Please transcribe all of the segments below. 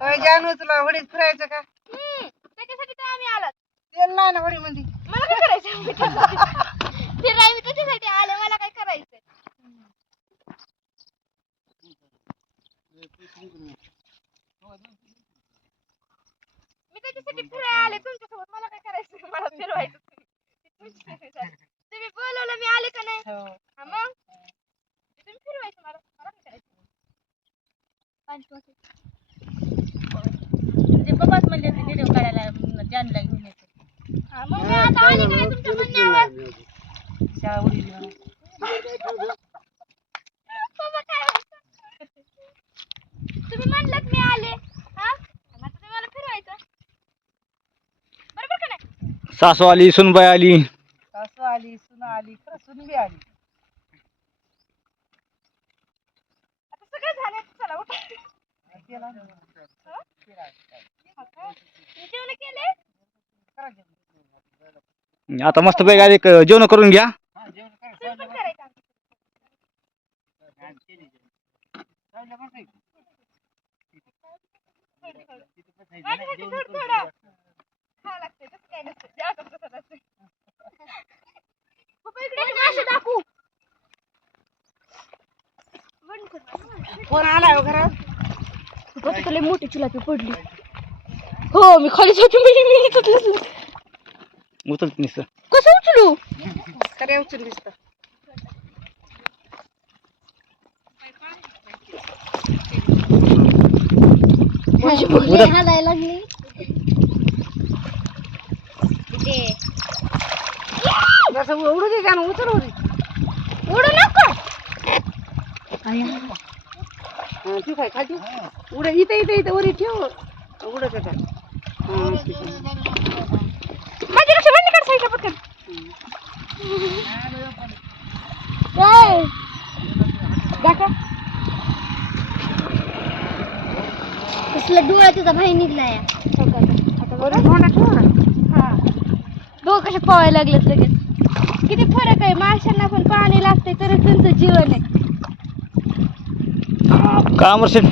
जानू तुला होडीत फिरायचं का? त्याच्यासाठी तर आम्ही आलात. तेल नाही ना होडी मध्ये. मला काय करायचं? फिराय मी त्याच्यासाठी आले, मला काय करायचं? मी त्याच्यासाठी फिराय आले तुमच्यासोबत, मला काय करायचं? मला फिरवायचं. तुम्ही बोलवलं मी आले का नाही? हा मग तुम्ही फिरवायचं, मला मला काय करायचं? ते पप्पाच म्हणले होते व्हिडिओ काढायला जानला घेऊन येतो. हा मग मी आता आले का नाही तुमच्या म्हणण्यावर? पप्पा काय म्हणतात? तुम्ही म्हणलात मी आले, हा आता तुम्ही मला फिरवायचं बरोबर का नाही? सासू आली, सुनबाई आली. सासू आली, सुना आली, खरं सुन बी आली. आता सगळं झालं, चला उठा. केला ना. जेवण केले? आता मस्त पैकी आधी जेवण करून घ्या. स्वयंपाक करायचा आमच्या. माझ्यासाठी थोडं थोडं खावं लागतंय, तसं काय नसतं. जे असं तसं नसतं. पप्पा इकडे ये, मासे दाखवू. कोण आलाय हो घरात? पप्पा तुला मोठी चिलापी पडली. हो मी खालीच होती, म्हणजे मी इथंच नसलं. उचलत नाही. कसं उचलू? खरे उचलून दिसतं. माझी मुलगी हालायला लागली. जसं उडू दे का उचलू दे. उडू नको. ठीक आहे खाली उड इथे इथे इथे वरी ठेव. उडत का? माझ्यापेक्षा बंद कर साईडला पटकन. काय? दाखव. कसला डोळा तुझा भाई निघलाय. आता वरी धोंडा ठेव ना. हा डोळं कसे पवायला लागलेत लगेच. किती फरक आहे, माशांना पण पाणी लागतंय तरच त्यांचं जीवन आहे. कामर सेट.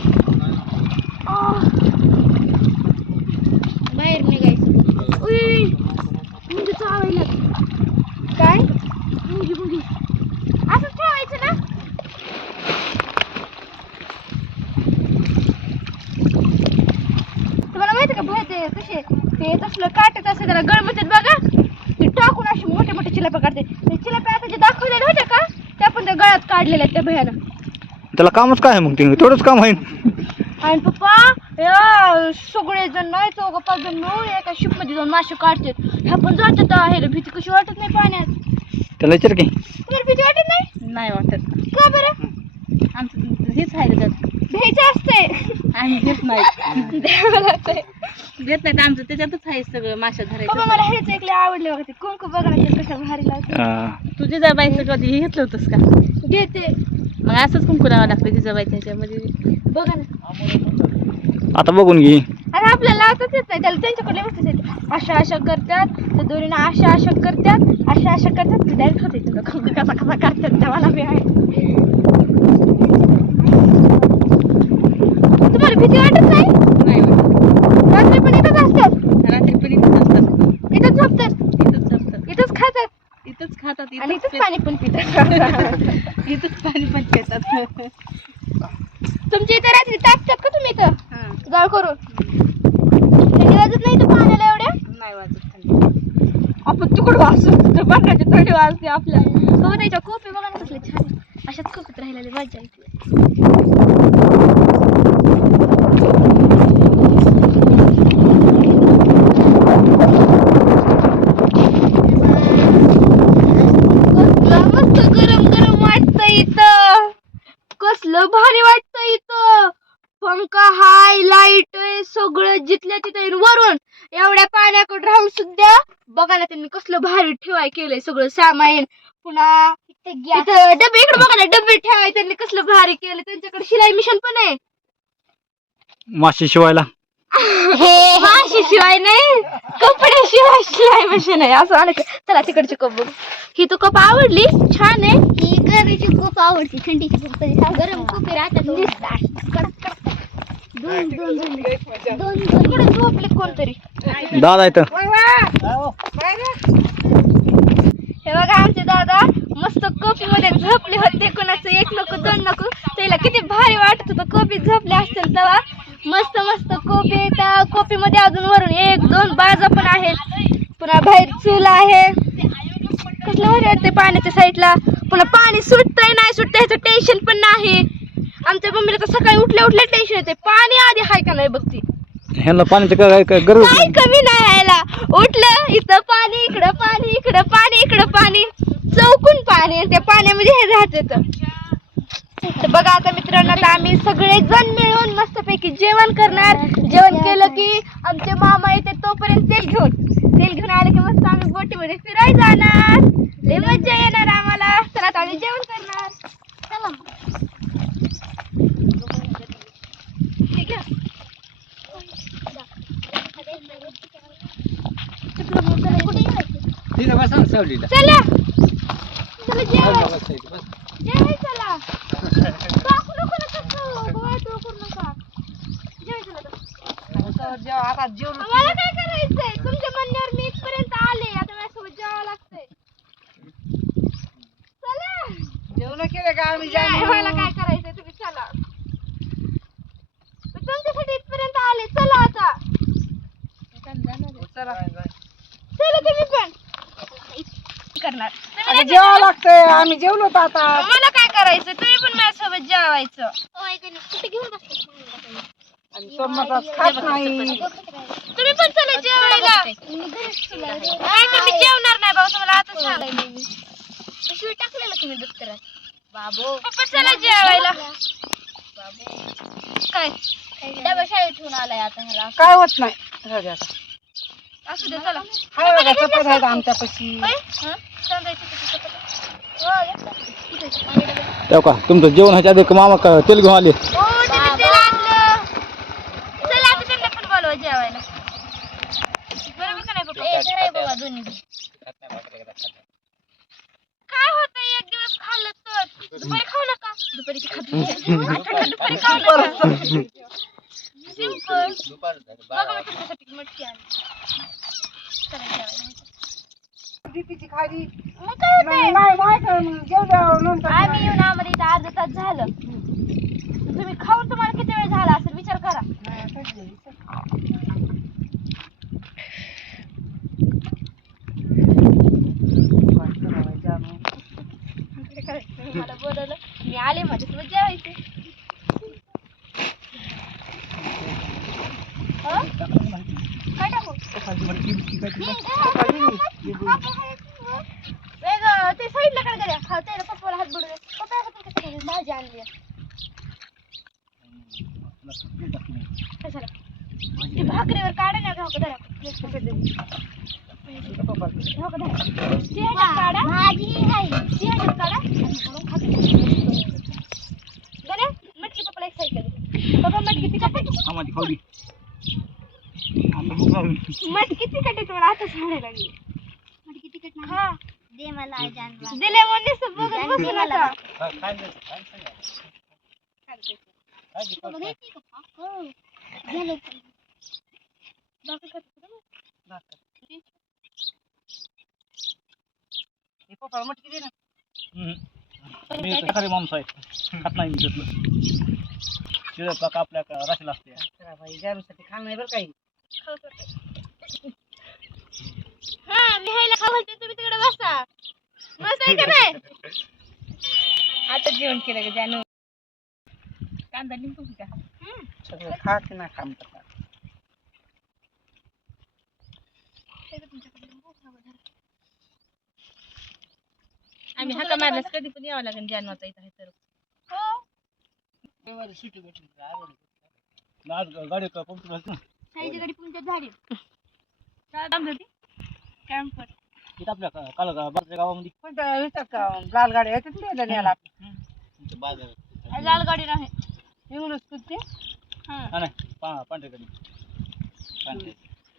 बाहेर निघायचं. उई मुंगी चावायला. काय मुंगी मुंगी असंच ठेवायचं ना. तुम्हाला माहिती का बाहेर ते कसे ते तसलं काटत असं त्याला गळमतात बघा, ते टाकून अशी मोठे मोठे चिलाप्या काढते. ते चिलाप्या आता जे दाखवलेले होते का त्या पण त्या गळ्यात काढलेल्या त्या भयानं. त्याला कामच काय आहे मग? ते थोडंच काम आहे. आणि पप्पा सगळे जण नाही 4-5 जण मिळून एका शिप मध्ये जाऊन मासे काढतात. ह्या पण जातात आहे. भीती कशी वाटत नाही पाण्यात? त्याला विचार की. तुम्हाला भीती वाटत नाही? नाही वाटत. का बरं? आमचं हेच आहे त्यात. भ्यायचं असते. आम्ही घेत नाही. द्यावं लागतंय. घेत नाहीत आमचं, त्याच्यातच आहे सगळं माशा पप्पा धरायचं. मला हेच ऐकले आवडले बघा, ते कुंकू बघा ना कशा भारी लावते. हा. तू जिजाबाईचं कधी हे घेतलं होतंस का? घेते मग असंच कुंकू लावावं लागतं जिजाबाईच्या ह्याच्यामध्ये. बघा ना. आता बघून घे. आणि आपल्याला लावताच येत नाही, त्याला त्यांच्याकडे व्यवस्थित येते. अशा करतात त्या दोरीनं, अशा करतात, अशा करतात. ते डायरेक्ट होते तुझं कुंकू कसा करतात त्या मला बी आहे. तुम्हाला भीती वाटत नाही? नाही वाटत. रात्री पण इथंच असतात, रात्री पण इथंच असतात. इथंच झोपतात, इथंच झोपतात. इथंच खातात इथंच खातात. आणि इथंच इथंच पाणी पण पितात. इथंच पाणी पण पितात. तुमच्या इथं रात्री तापतात का तुम्ही इथं हां. जाळ करून? थंडी वाजत नाही इथं पाण्याला एवढ्या? नाही वाजत थंडी. आपण तिकडं वाजू बघायची थंडी वाजते आपल्याला. हो त्याच्या कोपी बघा ना कसले छान आहे. अशाच कोपीत राहिलेली मजा येते. मस्त गरम गरम वाटतं इथं. कसलं भारी वाटतं इथं. पंखा हाय, लाईट आहे, सगळं जिथल्या तिथं आहे. वरून एवढ्या पाण्याकडे राहून सुद्धा बघा ना त्यांनी कसलं भारी ठेवाय केलंय सगळं सामान. पुन्हा इथं डबे, इकडे बघा ना डबे ठेवाय त्यांनी कसलं भारी केलं. त्यांच्याकडे शिलाई मिशन पण आहे. मासे शिवायला. माशी शिवाय नाही, कपडे शिवाय शिलाई मशीन आहे असं आलं. चला तिकडची कप बघू. ही तो कप आवडली, छान आहे. ही गरमीची कप आवडती, थंडीची कप गरम कप राहतात. दोन इकडे झोपले कोणतरी. दादा येतं हे बघा आमचे दादा मस्त कॉफी मध्ये झोपले होते. कोणाचं एक नको दोन नको, त्याला किती भारी वाटत होतं कॉफी झोपले असतील तेव्हा. मस्त मस्त कॉफी येतात. कॉफी मध्ये अजून वरून एक दोन बाजा पण आहेत. पुन्हा बाहेर चूल आहे. कसलं भारी वाटतंय पाण्याच्या साईडला. पुन्हा पाणी सुटतंय नाही सुटतंय ह्याचं टेन्शन पण नाही. आमच्या मम्मीला तर सकाळी उठल्या टेन्शन येते, पाणी आधी हाय का नाही बघती. ह्यांना पाण्याची काय गरज काही कमी नाही यायला. उठलं इथं पाणी, इकडं पाणी, इकडं पाणी, इकडं पाणी, चौकून पाणी. त्या पाण्यामध्ये हे राहते. तर बघा आता मित्रांनो, आता आम्ही सगळे जण मिळून मस्तपैकी जेवण करणार. जेवण केलं की आमचे मामा येते तोपर्यंत तेल घेऊन आले की मस्त आम्ही बोटीमध्ये फिरायला जाणार. लय मज्जा येणार आम्हाला. तर आता आम्ही जेवण करणार. चला ठीक आहे. चला चला जेवाय चला. टाकू नको नका खाऊ, गोळा करू नका. जेवाय चला. आता जेवण मला काय करायचंय? तुमच्या म्हणण्यावर मी इथपर्यंत आले. आता माझ्यासोबत जेवावं लागतंय. चला. जेवण केलं का आम्ही नाही, मला काय करायचंय तुम्ही चला. मी तुमच्यासाठी इथपर्यंत आले. चला आता. चला चला तुम्ही पण करणार. तुम्ही नाही जेवावं लागतंय. आम्ही जेवलो होतो आता. मला काय करायचं? तुम्ही पण माझ्यासोबत जेवायचं. कुठे घेऊन आणि सोमवारच खात नाही. तुम्ही पण चला जेवायला. नाही तुम्ही जेवणार नाही बाबा, तुम्हाला आता सांगायला मी. शिवाय टाकलेलं तुम्ही दप्तरात. बाबू पप्पा चला जेवायला. काय डबा शाळेत ठेवून आलाय आता ह्याला. काय होत नाही. राहू दे आता. असू दे चला. हाय बघा चपात आहेत आमच्यापाशी. तेव्हा का तुमचं जेवण ह्याच्या आधी मामा तेल घेऊन आले. काय होतं एक दिवस खाल्लं तर दुपारी खाऊ नका. दुपारी दुपारी खाऊ नका. सिंपल. बघा मी तुमच्यासाठी मटकी आणली. चला जेवायला. भीतीची खाली मग काय होतंय? नाही जेवल्यावर नंतर आम्ही येऊन आम्हाला इथं अर्धा तास झालं. तुम्ही खाऊन तुम्हाला किती वेळ झाला असेल विचार करा. मला बोलवलं मी आले माझ्यासोबत जेवायचे. काय टाकू? वेगळं ते साईडला काय करूया. हा त्याला पप्पाला हात बुडू दे. पप्पा भाजी आणली कशाला? ती भाकरीवर काढा ना घाव धरा. काढा भाजी काढा गण्या मटकी पप्पाला एक साईड दे. पप्पा मटकी तिखट मटकी तिखट आहे तुम्हाला आता सांगायला लागली. मटकी तिखट नाही. हा दे मला दिले म्हणजे बघत बसू नका. पप्पा मटकी दे ना. मी खरी माणूस आहे, खात नाही मी तसलं. शिळं आपल्या राशीला असते. भाई जारूसाठी खाणं नाही बरं काही. हा मी ह्याला खावते तुम्ही तिकडे बसा. मस्त आहे का नाही? आता जेवण केलं का जानू? कांदा लिंबू का? सगळं खा की नाही काम करता. आम्ही हाका मारल्यास कधी पण यावं लागेल जानवाचा इथं आहे तर. हो गाडी पंप घालतो ना साईची गाडी पुंच्यात झाली. कॅम्पर इथं आपल्या काल गावामध्ये पण विचार का लाल गाडी आहे तिथे न्यायला लाल गाडी नाही. इंग्लिश कुठची? हा नाही पांढरी गाडी पांढरी.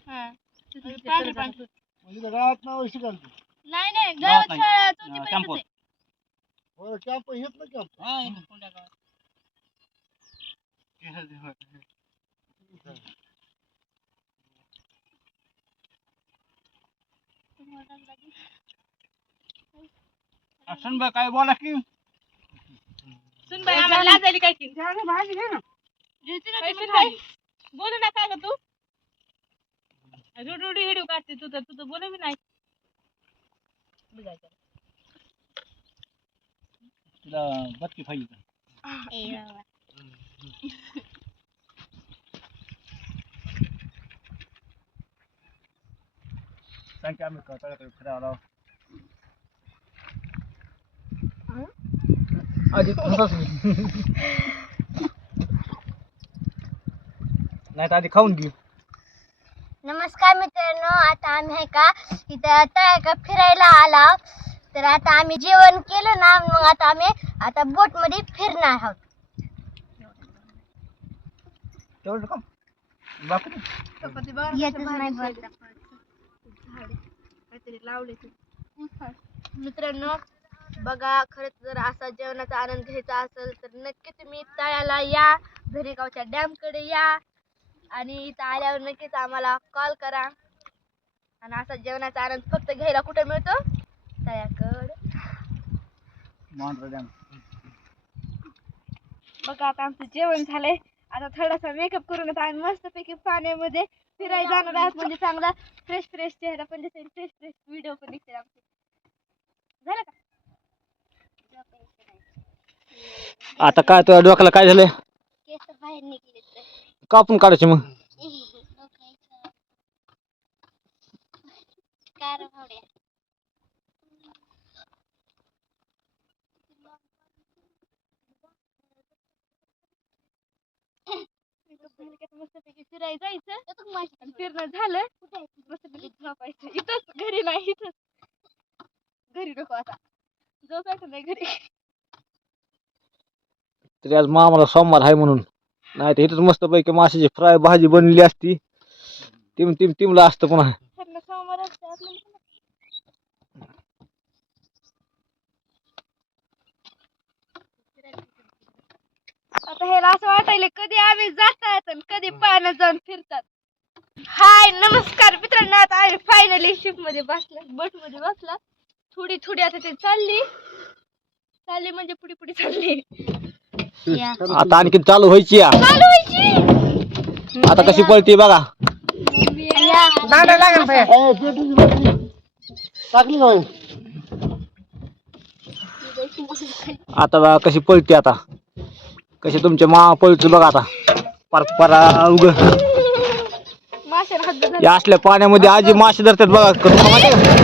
हा पांढरी पांढरी. गावात नाव शिकायला नाही नाही गावात शाळा चौथी कॅम्प पर्यंतच आहे. कॅम्प येत ना कॅम्प. असं बा काय बोला की सुन बाई आम्हाला लाजायली काय की जाणं भाजी घे ना. पैसे नाही. बोलू नका ग तू रुडुडी हिडू काढते तू तर तुझं बोलू बी नाही बघायचं. तिला बत्ती पाहिजे का? सांग की आम्ही तळ्याकडे फिरायला आलो. आधी तसंच नाही तर आधी खाऊन घेऊ. नमस्कार मित्रांनो, आता आम्ही आहे का इथं तळ्याका फिरायला आला. तर आता आम्ही जेवण केलं ना, मग आता बोट मध्ये फिरणार आहोत. तेवढं का बापरे येतच नाही बोलता. मित्रांनो बघा, खरंच जर असा जेवणाचा आनंद घ्यायचा असेल तर नक्की तुम्ही तळ्याला या, भेरेगावच्या डॅम कडे या आणि इथं आल्यावर नक्कीच आम्हाला कॉल करा. आणि असा जेवणाचा आनंद फक्त घ्यायला कुठे मिळतो? तळ्याकडे. बघा आता आमचं जेवण झालंय. आता थोडासा मेकअप करून आता आम्ही मस्तपैकी पाण्यामध्ये फिरायला जाणार आहोत. म्हणजे चांगला फ्रेश फ्रेश चेहरा पण दिसेल, फ्रेश फ्रेश व्हिडिओ पण दिसेल आमचे. झालं का? आता काय तुझ्या डोक्याला काय झालंय? केस बाहेर निघले कापून काढायचे मग. मस्तपैकी फिरायला जायचं आणि फिरणं झालं मस्तपैकी झोपायचं. इथंच, घरी नाही, इथंच. घरी नको आता, झोपायचं नाही घरी. तरी आज मामाला सोमवार आहे म्हणून, नाही तर इथंच मस्त पैकी माशाची फ्राय भाजी बनलेली असती. टिमला असतं पुन्हा. सोमवार असते आपल्याला. आता हे असं वाटायला कधी आम्ही जातात आणि कधी पाण्यात जाऊन फिरतात. हाय नमस्कार मित्रांनो, आता आम्ही फायनली शिप मध्ये बसला, बोट मध्ये बसला. थोडी थोडी आता ते चालली म्हणजे पुढे पुढे चालली. आता आणखी चालू व्हायची. आता कशी पळते बघा. दांडा लागेल भैया. टाकली का बाई? आता बघा कशी पळते. आता कशी तुमच्या मामा पळते बघा. आता परपरा उग या असल्या पाण्यामध्ये आजी मासे धरतात बघा. तुम्हाला माहिती आहे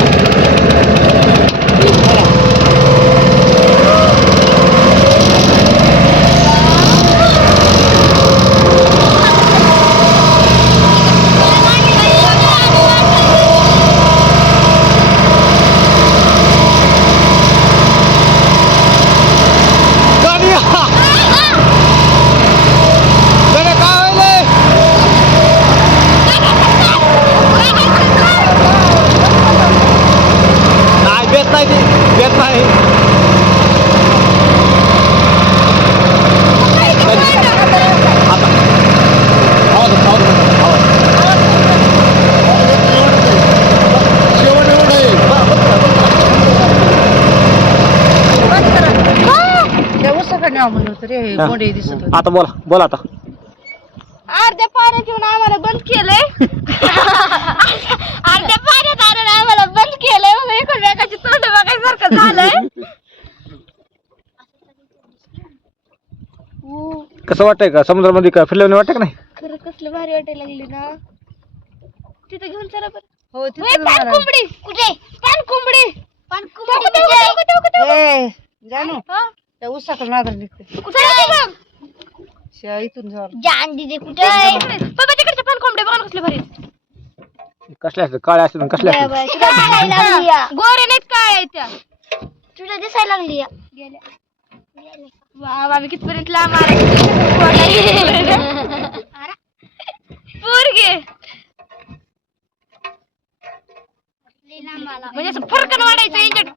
आता बोला आता. अर्ध्या पाण्यात येऊन आम्हाला बंद केलंय. अर्ध्या पाण्यात आणून आम्हाला बंद केलंय. मग एकमेकाची तोंड बघायसारखं झालंय. कसं वाटतंय का समुद्रामध्ये का फिरल्याने वाटतं का नाही? खरं कसलं भारी वाटायला लागली ना. तिथे घेऊन चला बरं. हो पानकोंबडी कुठे? पानकोंबडी जाणू हा? त्या उसाकडे नादर निघते. कुठे आहे बघ? इथून जाऊ. जान दिदी कुठे आहे? बाबा तिकडचे पानकोंबडे बघा कसले भारी. कसल्या असतात? काळ्या असतात कसल्या असतात? गोरे नाहीत काय आहे त्या? तुला दिसायला लागली गेल्या. वाव आम्ही कितपर्यंत लांब पोरगे म्हणजे असं फरकन वाढायचं इंजन.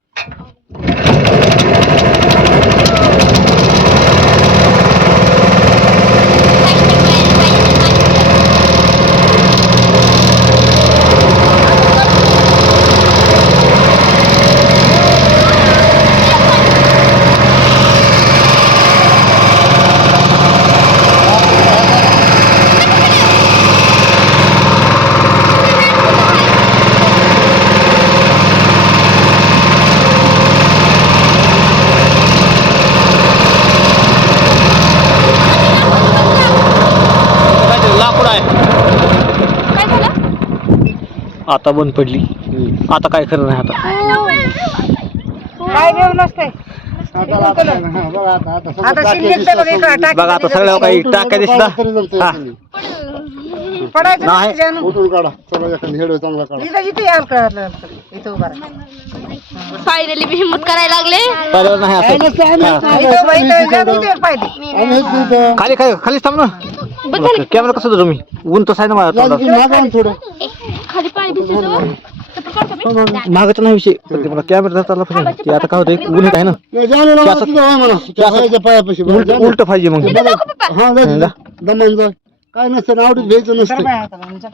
आता बंद पडली. आता काय खरं नाही आता. काय घेऊ नसतंय आता शिल्लक बघ इकडं टाकी बघा आता सगळ्या काही टाक्या दिसला हा पडायचं नाही. नसतं जानू. उठून काढा चला एखादी हेड चांगला काढा. इथं जिथे याल कळलं इथं उभा राहा. फायनली मी हिंमत करायला लागले. चालेल नाही काय आता नसतं, आम्ही हा. असतो. इथं उभा, इथं जा, इथं पाय दे. आम्ही असतो इथं. खाली खाली थांब ना. कॅमेरा कसं धरू मी? ऊन तर आहे ना माझ्या या तोंडात. मागं आण थोडं. खाली पाय मागचा नाही विषय पण ते मला कॅमेरा धरता आला पाहिजे की आता काय होतं ऊन आहे ना नाही, जानू लावा तिथं होय म्हणा. त्या बाईच्या पायापाशी बरं, जानू. उलट पाहिजे मग हा जा, दमान जा. काय नसतं आवडीत घ्यायचं कर नसतं. बाय हाताला.